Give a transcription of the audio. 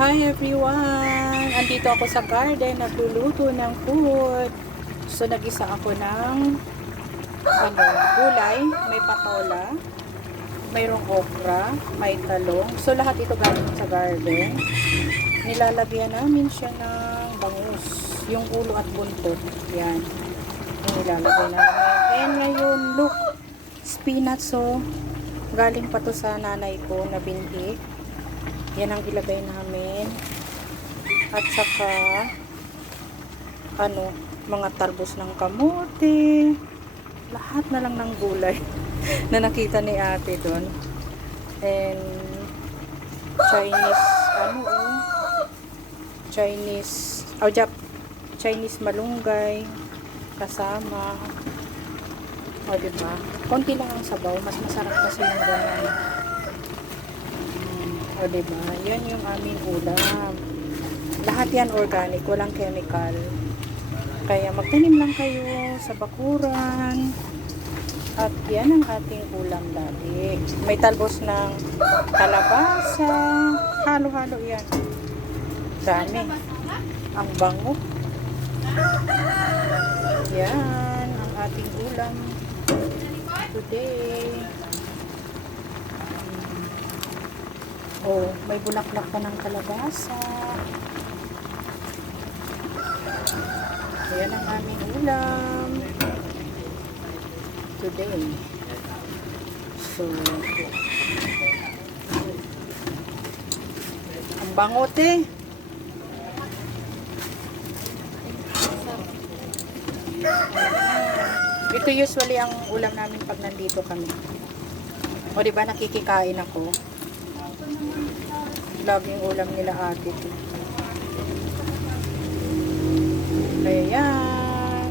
Hi everyone! Andito ako sa garden, nagluluto ng food. So nagisa ako ng gulay, may patola, mayroong okra, may talong. So lahat ito galing sa garden. Nilalagyan namin siya ng bangus, yung ulo at buntot. Yan. Yung nilalagay namin. And ngayon, look, spinach. So galing pa to sa nanay ko na binhi. Yan ang ilagay namin. At saka mga talbos ng kamote. Lahat na lang ng gulay na nakita ni ate doon. And Chinese malunggay kasama. O diba? Konti lang ang sabaw, mas masarap kasi yung ganyan. O diba? Yan yung aming ulam. Lahat yan organic, walang chemical. Kaya magtanim lang kayo sa bakuran. At yan ang ating ulam lagi. May talbos ng kalabasa. Halo-halo yan. Dami. Ang bango. Yan ang ating ulam today. Oh, may bulaklak pa ng kalabasa. Ayan ang aming ulam today. So, ang bangote. Ito usually ang ulam namin pag nandito kami. O diba nakikikain ako? Laging ulam nila ate to. Kaya yan.